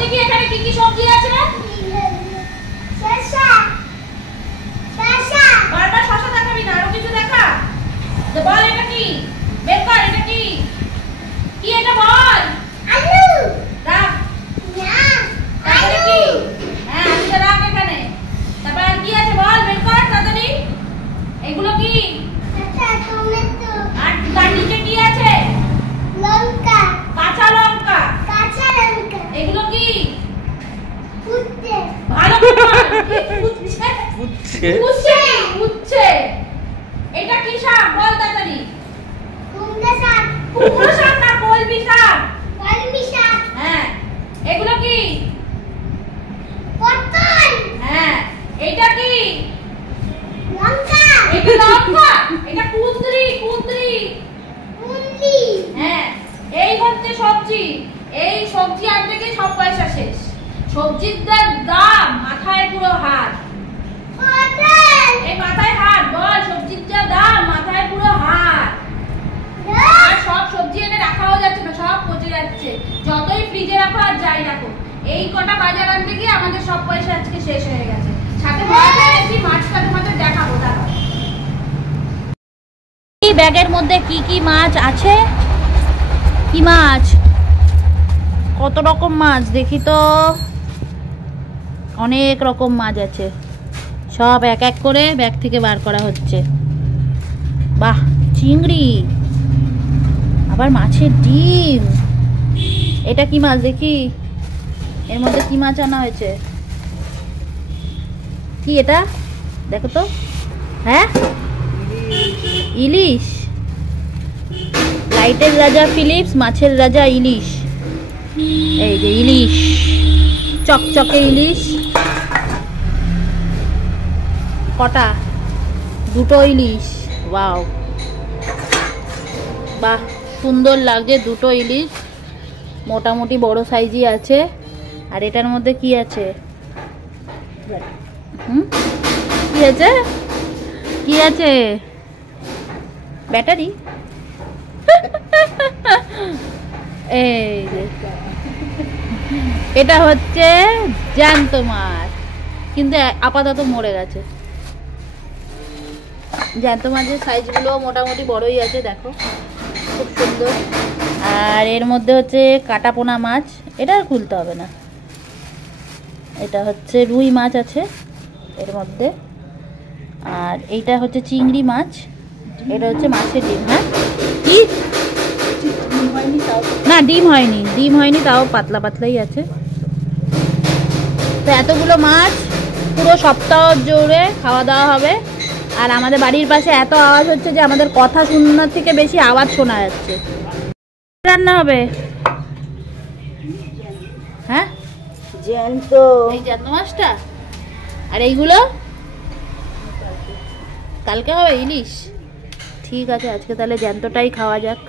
দেখি এখানে কি কি সবজি আছে। বারবার শসা দেখাবি না, আরো কিছু দেখা। বল এটা কি, বের কর, এটা কি কি এটা বল। আলু রাখ। তারপরে কি? হ্যাঁ আলুটা রাখ এখানে। তারপর আর কি আছে বল, বের কর তাড়াতাড়ি। এগুলো কি? টমেটো। আর তার নিচে কি আছে? লঙ্কা। কাঁচা লঙ্কা। এগুলো কি? উচ্ছে। ভালো করে উচ্ছে। উচ্ছে। এটা কি শাক বল তাড়াতাড়ি। কুমড়ো শাক। কুমড়ো শাক না, কলমি শাক। হ্যাঁ। এগুলো কি? পটল। হ্যাঁ। এটা কি? লঙ্কা। এটা লঙ্কা। এটা কুঁদরি। হ্যাঁ। এই হচ্ছে সবজি। এই সবজি আনতে গিয়ে সব পয়সা শেষ। সবজির দাম মাথায় পুরো হাত। এই মাথায় হাত বল, সবজির যা দাম মাথায় পুরো হাত। আর সব সবজি এনে রাখাও যাচ্ছে না, সব পচে যাচ্ছে। যতই ফ্রিজে রাখো আর যাই রাখো, এই কটা বাজার আনতে গিয়ে আমাদের সব পয়সা আজকে শেষ হয়ে গেছে। সাথে মাছটা তোমাদের দেখাবো। দাঁড়াও, এই ব্যাগের মধ্যে কি কি মাছ আছে। কি মাছ? কত রকম মাছ দেখি তো। অনেক রকম মাছ আছে, সব এক এক করে ব্যাগ থেকে বার করা হচ্ছে। বাহ, চিংড়ি, আবার মাছের ডিম। এটা কি মাছ দেখি, এর মধ্যে কি মাছ আনা হয়েছে? কি এটা দেখো তো। হ্যাঁ, ইলিশ। লাইটের রাজা ফিলিপস, মাছের রাজা ইলিশ। এই যে ইলিশ, চকচকে ইলিশ। কটা? দুটো ইলিশ। ওয়াও, বাহ সুন্দর লাগছে। দুটো ইলিশ মোটামুটি বড় সাইজই আছে। আর এটার মধ্যে কি আছে? কি আছে? কি আছে? ব্যাটারি। এই যে এটা হচ্ছে জ্যান্ত মাছ, কিন্তু আপাতত মরে গেছে। জ্যান্ত মাছের সাইজগুলো মোটামুটি বড়ই আছে, দেখো খুব সুন্দর। আর এর মধ্যে হচ্ছে কাটাপোনা মাছ, এটা আর খুলতে হবে না। এটা হচ্ছে রুই মাছ আছে এর মধ্যে। আর এইটা হচ্ছে চিংড়ি মাছ। এটা হচ্ছে মাছের ডিম। হ্যাঁ, কি না, ডিম হয়নি, তাও পাতলা পাতলাই আছে। তো এতগুলো মাছ পুরো সপ্তাহ জুড়ে খাওয়া দাওয়া হবে। আর আমাদের বাড়ির পাশে এত আওয়াজ হচ্ছে যে আমাদের কথা শোনার থেকে বেশি আওয়াজ শোনা যাচ্ছে। রান্না হবে? হ্যাঁ, জ্যান্ত। এই জ্যান্ত মাছটা। আর এইগুলো কালকে হবে ইলিশ। ঠিক আছে, আজকে তাহলে জ্যান্তটাই খাওয়া যাক।